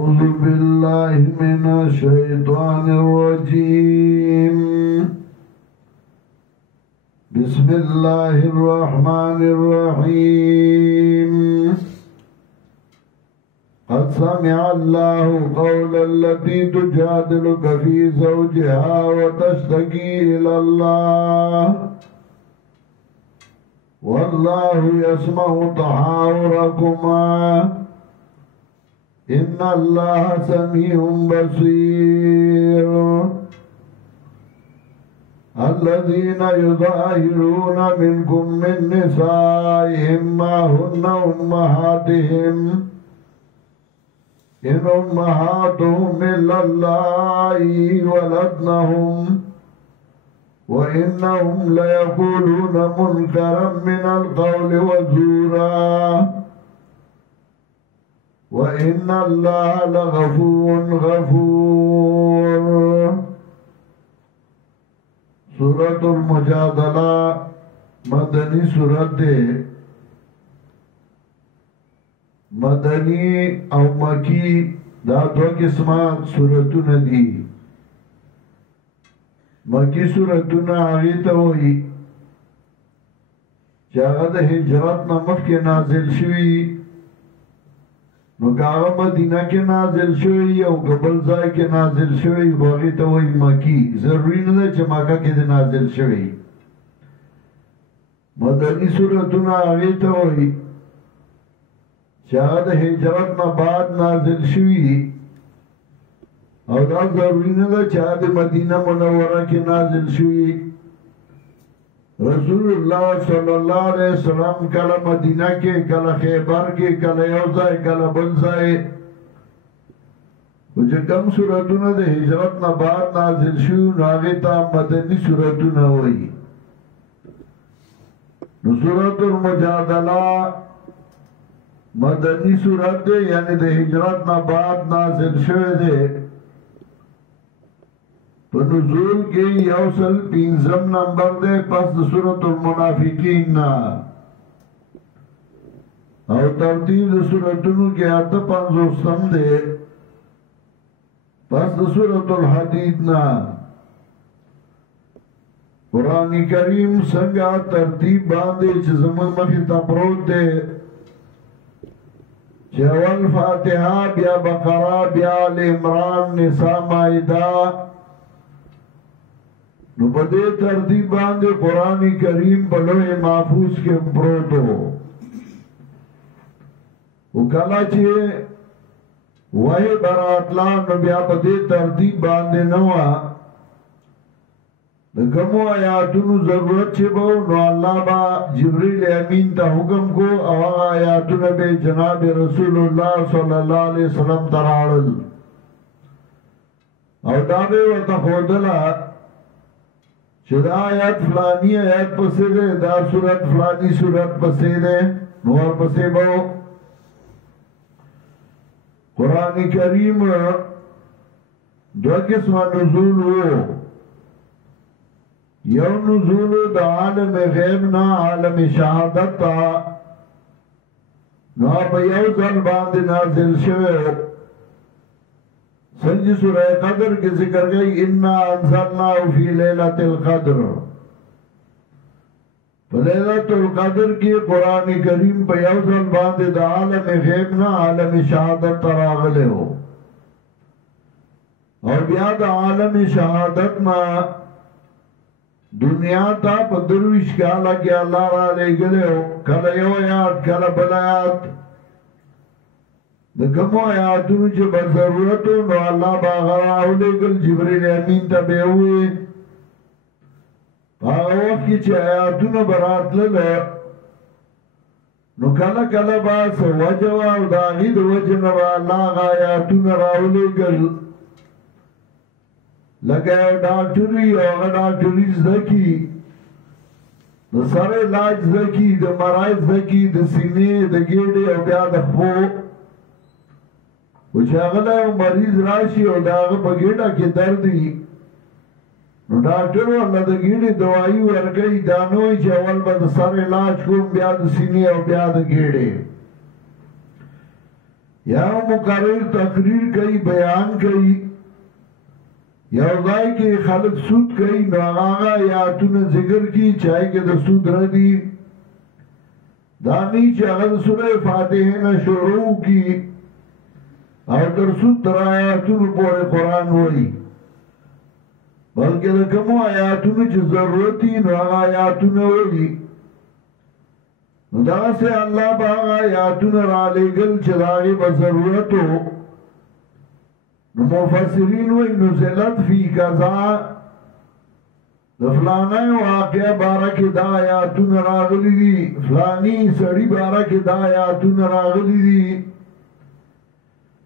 أعوذ بالله من الشيطان الرجيم بسم الله الرحمن الرحيم قد سمع الله قول التي تجادلك في زوجها وتشتكي إلى الله والله يسمع تحاوركما إن الله سميع بصير الذين يظاهرون منكم من نسائهم ما هن أمهاتهم إن أمهاتهم إلا اللائي ولدنهم وإنهم ليقولون منكرا من القول وزورا وإن الله لغفور غفور. سورة المجادلہ مدنی سورت دے. مدنی او مکی دا دو قسمه سورتون دی. مکی سورتون آغی تا ہوئی چاگه دا حجرت نمک کے نازل شوی نو کاغه مدینه کې نازل شوی او قبل ځای کې نازل شوی باغی ته وای مکی. ضروری نه ده چې مکه کې نازل شوی. مدنی سورتونه هغې ته وای چې هغه د هجرت نه بعد نازل شوی او دا ضروری نه ده چې هغه د مدینه منوره کې نازل شوی. رسول اللہ صلی اللہ علیہ وسلم کل مدینہ کے کل خیبر کے کل یوزائے کل بلزائے وجہ کم سورتون دے ہجرت نباد نازل شو ناغیتا مدنی سورتون ہوئی. سورت المجادلہ مدنی سورت دے یعنی دے ہجرت نباد نازل شو دے تو نزول کے یوصل پینزم نمبر دے پس سورت المنافقین نا او ترتیب سورتنو کے آتا پنزوستم دے پس سورت الحدید نا. قرآن کریم سنگا ترتیب باندے چزمن مخی تپروت دے چاول فاتحہ بیا بقرہ بیا آل عمران نساء مائدہ نو بدے ترتیب باندے قرآن کریم بلوح محفوظ کے پروتو او کلا چھے وحی براتلان نو بیا بدے ترتیب باندے نوا دکمو آیاتونو ضرورت چھے بو نو اللہ با جبریل امین تا حکم کو او آیاتونو بے جناب رسول اللہ صلی اللہ علیہ وسلم ترارل او دابے و تخودلا چه دا آیت فلانی آیت پسے دے دا صورت فلانی صورت پسے دے نور پسے باو. قرآن کریم دو قسم نزول ہو. یو نزول دا عالم غیب نا عالم شہادت تا نا پا یو ذل باند نازل شوئے سنجی سورہ قدر کے ذکر گئی اِنَّا أَنزَلْنَاهُ فِي لَيْلَةِ الْقَدْرِ. لیلۃ القدر کی قرآن کریم پہ یوزن باندے دا عالم غیبنا عالم شہادت تراغلے ہو اور بیا دا عالم شہادتنا دنیا تا پا دروش کالا کی اللہ را لے گلے ہو کل یو آیات کل بل آیات دکمو آیاتونو چه بضرورتو نو اللہ باغراہو لے گل جبریل امین تا بے ہوئے آغا وقت کی چه آیاتونو برات للے نو کلا کلا باس وجوا و داغید وجنو اللہ آغا آیاتونو راہو لے گل لگا ڈاکٹری آغا ڈاکٹری زدکی دا سر علاج زدکی دا مرائز زدکی دا سینے دا گیڑے او بیا دا خو وچه اغلا یو مریض راشی او دا اغا پا گیڑا کی دردی نو ڈاکٹر والله د ګیډې دوايي ورکوي دا نه وایي چې اول به د سر علاج کوم بیا د سینې او بیا د ګیډې یا مقرر تقریر کئی بیان کئی یا ځای کې خلق سود کئی نو آغا آیاتون ذکر کی چاہے کہ دا سود ردی دانی چاہد سورہ فاتحہ نا شروع کی اور در سود در آیاتون پورے قرآن ہوئی بلکہ دا کمو آیاتون چی ضرورتی نو آغا آیاتون ہوئی نو دا سے اللہ باغا آیاتون را لگل چلاغی بضرورتو نو مفسرین وی نزلت فی قضا فلانا واقعہ بارک دا آیاتون راغلی دی فلانی سڑی بارک دا آیاتون راغلی دی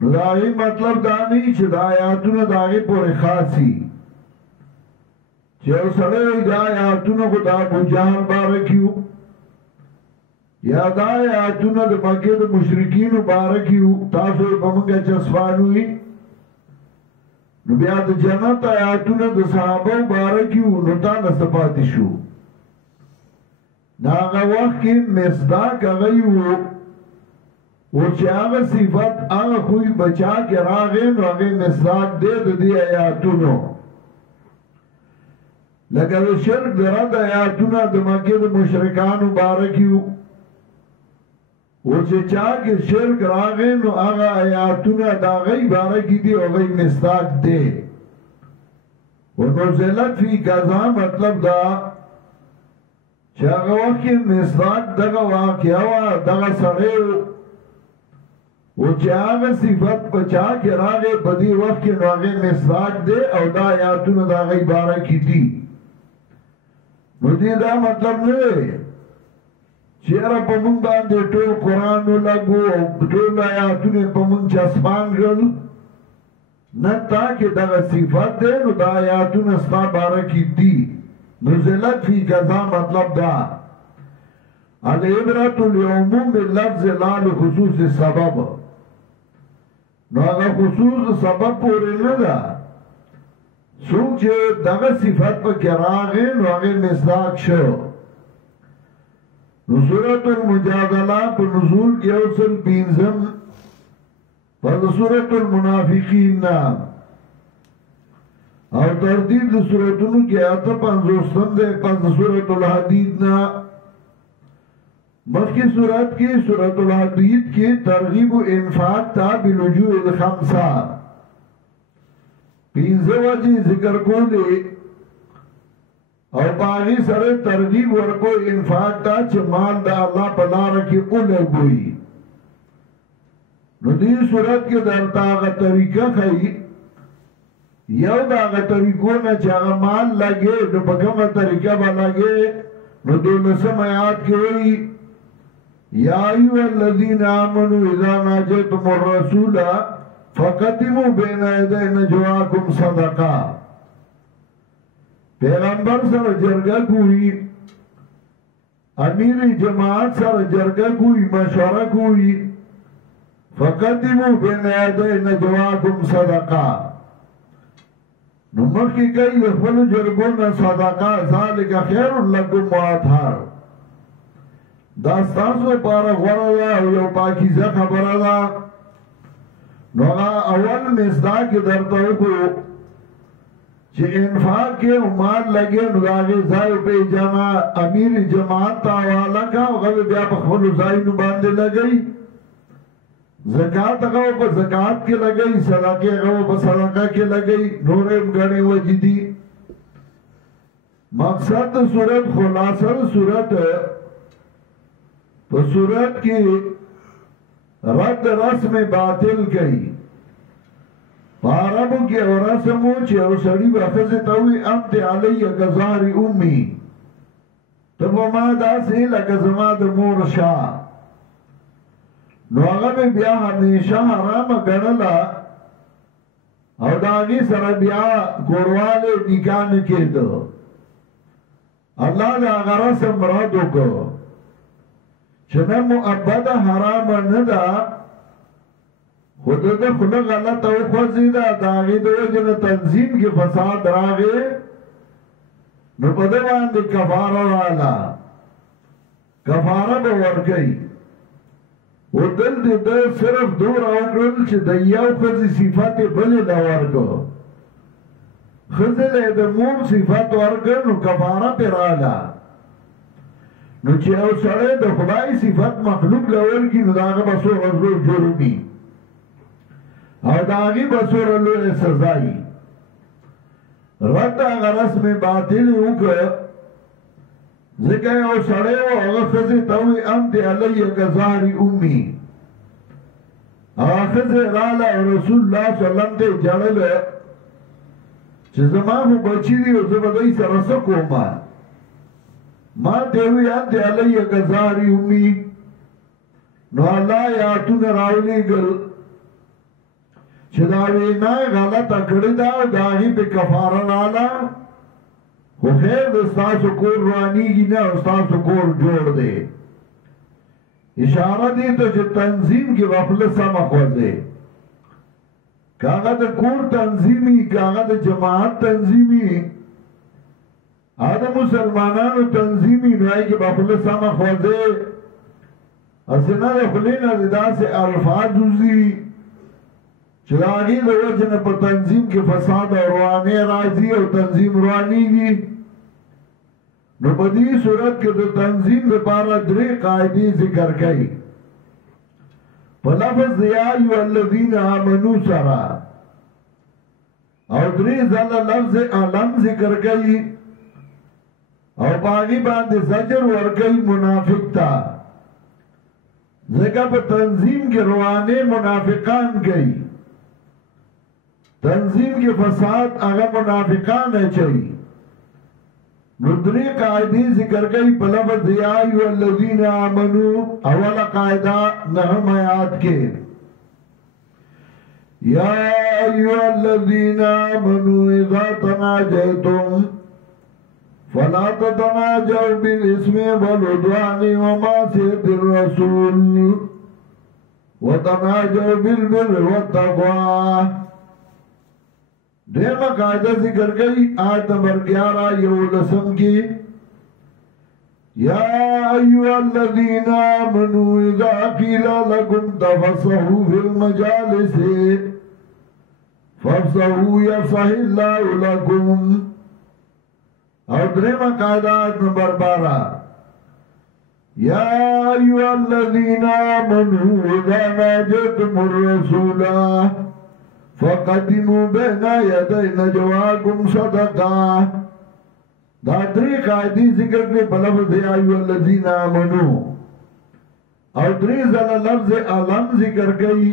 نو داغی مطلب دا نہیں چھ دا آیاتون داغی پوری خاصی چھو سڑے دا آیاتون کو دا بجان بارکیو یا دا آیاتون دا مکہ دا مشرکین بارکیو تاسو پمنگا چسفانوی نو بیا د جنت آیاتونه د صحابه مبارکیو نو تا نستفاتی شو ناغا وقت کی مصداق اغیو او چه آغا صفت آغا خوی بچا کے راغے نو آغا مصداق دے دی آیاتونو لکه د شرک درد آیاتونه د مکه د مشرکان مبارکیو او چه چاک شرک راغے نو آغا آیاتونا دا غی بارکی دی او غی مستاق دے و نزلت فی قضا مطلب دا چه آغا وقی مستاق دغا واقعا و دغا سڑیو او چه آغا صفت پچا کے راغے بدی وقی نو آغی مستاق دے او دا آیاتونا دا غی بارکی دی نو دی دا مطلب نوے چیرہ پا من باندے ٹول قرآنو لگو ٹول آیاتونے پا من چسپان گل نتا کہ دا صفت دے نو دا آیاتون استا بارکی دی نزلت فی قضا مطلب دا العبرت العموم لفظ لال خصوص سبب نو اگا خصوص سبب پورے ندا سوچے دا صفت پا کراغے نو اگے مصداق شو سورة المجادلہ پر نزول کی اوصل پینزم پر سورة المنافقین نام اور ترتیب سورتونو کی آتا پانزوستم دے پر سورة الحدید نام مخی سورت کی سورة الحدید کی ترغیب و انفاق تا بلوجوع الخمسہ پینزے وجی ذکر کو دے اور باغی سر ترغیب ورکو انفاق تا چھ مال دا اللہ پلا رکھی اولر گوئی نو دی صورت کے در تاغا طریقہ خی یو دا آغا طریقو نا چاگا مال لگے نو پکم طریقہ با لگے نو دو نسم آیات کے ہوئی یا ایوہ الذین آمنوا اذا ناجیتم الرسول فقدموا بین ایدی نجواکم صدقہ پیغمبر سر جرگہ کوئی امیر جماعت سر جرگہ کوئی مشورہ کوئی فقدموا بین یدی نجواکم صدقہ نمک کی کئی لفل جرگون صدقہ ذالک خیر لکم واتھار داستانسو پارا غورا یو پاکیزہ خبرہ نوغا اول مصداق درتاو کو چه انفاق کے مال لگے نگاہی زائی پہ جانا امیر جماعت تاوالا کا غوی بیا بخفل زائی نباندے لگئی زکاة غو پا زکاة کے لگئی صدقے غو پا صدقہ کے لگئی نورم گنے وجدی مقصد صورت خلاصر صورت تو صورت کی رد رسم باطل گئی پاربو کی رسمو چه او سڑی بخزتاوی امت علی گزاری امی تب ما دا سی لگزما دا مور شاہ نو آغا میں بیا ہمیشہ حرام گرلا او داغی سر بیا گروالے نکان کے دو اللہ دا آغا رسم ردو کو چنہ معبد حرام ندا خود دا خلق غلط او خوزیدہ داغی دو جن تنظیم کی فساد راغے نو پدوان دی کفارہ والا کفارہ بورکی و دلته د صرف دومره وکړل چې د یو ښځې صفت یې بلې ته ورکړو ښځې له یې د مور صفت ورکړ نو کفاره پرې راغله نو چې یو سړی د خدای صفت مخلوق له ورکړي نو د هغه به څومره لوی جرم وي او د هغې به څومره لویه سزا وي رد هغه رسم باطل یې وکړ ځکه یو سړی و هغه ښځې ته وایي انت علی کظهر امي هغه ښځې راغله او رسول الله صلی الله علیه وسلم ته یې ژړله چې زما خو بچي دي او زه به دوی سره څه کوم ما ته یې وایي انت علی کظهر امي نو الله آیاتونه راولېږل چې دا وینا غلطه کړې ده او د هغې پې کفاره راغله خو خیر د ستاسو کور روانېږي نه او ستاسو کور جوړ دی اشاره دی ته چې تنظیم کې به خوله سمه خوځې که هغه د کور تنظیمي که هغه د جماعت تنظیمي هغه د مسلمانانو تنظیمي نو هغې کې به خوله سمه خوځې هسې نه د خولې نه د داسې الفاظ وځي چې د هغې د وجې نه په تنظیم کې فساد او روانې راځي او تنظیم روانېږي نو په دې صورت کې د تنظیم لپاره درې قاعدې ذکر کوي په لفظ د یا ایها الذین آمنو سره او درې ځله لفظ علم ذکر کوي او په هغې باندې زجر ورکوي منافق ته ځکه په تنظیم کې روانې منافقان کوي تنظیم کې فساد هغه منافقان اچوي نو درې قاعدې ذکر کوي په لفظ یا ایها الذین آمنو اوله قاعده نهم آیات کې یا ایها الذین آمنو اذا تناجیتم فلا تتناجوا بالاسم والعدوان ومعصیة الرسول وتناجوا بالبر والتقوى دیمہ قاعدہ ذکر گئی آیت نمبر 11 یولسم کی یا ایوہ الذین آمنوا اذا قیل لکم تفصحوا فی المجالس فافصحوا یفصح اللہ لکم اور دیمہ قاعدہ آیت نمبر 12 یا ایوہ الذین آمنوا اذا ناجتم الرسولہ فقدموا بین یدی نجواکم صدقہ دا درې قاعدې ذکر کړې په لفظ یا ایها الذین آمنو او درې ځله لفظ علم ذکر کړي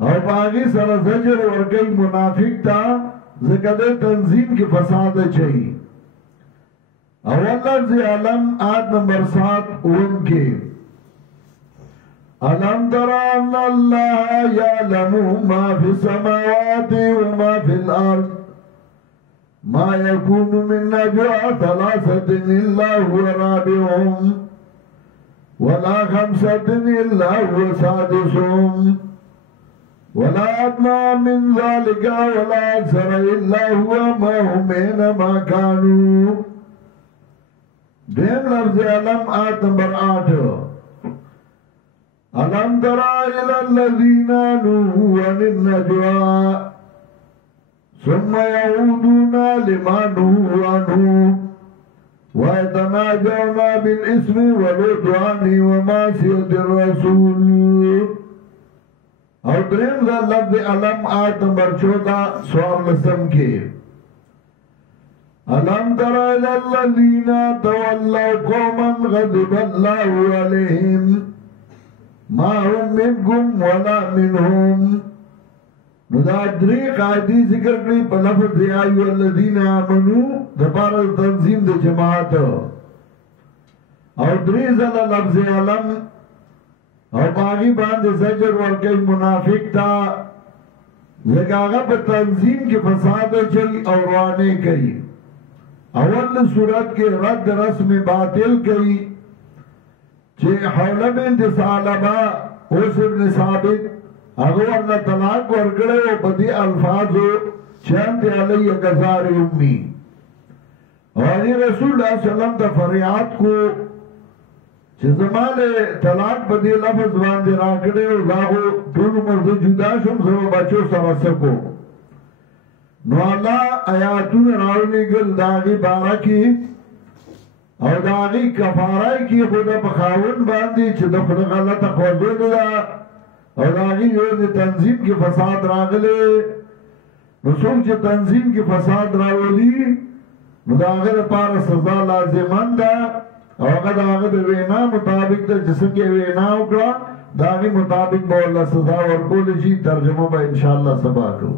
او په هغې سره زجر ورکوي منافق ته ځکه د تنظیم کې فساد اچوي اول لفظ علم آیت نمبر 7 اوم کې ألم تر أن الله يعلم ما في السماوات وما في الأرض ما يكون من نجوى ثلاثة إلا هو رابعهم ولا خمسة إلا هو سادسهم ولا أدنى من ذلك ولا أكثر إلا هو معهم أينما كانوا دیم لفظ علم آیت نمبر 8 ألم تر إلى الذين نهوا عن النجوى ثم يعودون لما نهوا عنه ويتناجون بالإثم والعدوان ومعصية الرسول اور دریم ذا لفظ علم آیت نمبر 14 سوال لسم کے ألم تر إلى الذين تولوا قوما غضب الله عليهم ما هم منكم ولا منهم نو دا درې قاعدې ذکر کړې په لفظ یا ایها الذین آمنو د پاره تنظیم د جماعت او درې ځله لفظ علم او باغی باندې زجر ورکوي منافق ته ځکه هغه په تنظیم کې فساد اچوي او روانې کوي اول صورت کې رد رسم باطل کوي چې حوله بنت ثعلبه اوس ابن ثابت هغه ورنه طلاق ورکړی او په دې الفاظو چې انت علی کظهر امي او رسول الله صلی الله علیه وسلم ته فریاد کو چې زما له طلاق په دې لفظ باندې راکړی او دا خو ټول عمر زه جدا شم زه به بچو سره څه کوم نو الله آیاتونه راولېږل د هغې باره کې او د هغې کفاره یې کېښوده په خاوند باندې چې د خو د غلطه خوځولې ده او د هغې یو د تنظیم کې فساد راغلی نو څوک چې تنظیم کې فساد راولي نو د هغه لپاره سزا لازمان ده او هغه د هغه د وینا مطابق ده چې څنګه یې وینا وکړه د هغې مطابق به ورله سزا ورکولی شي ترجمه به انشاءالله سبا کوو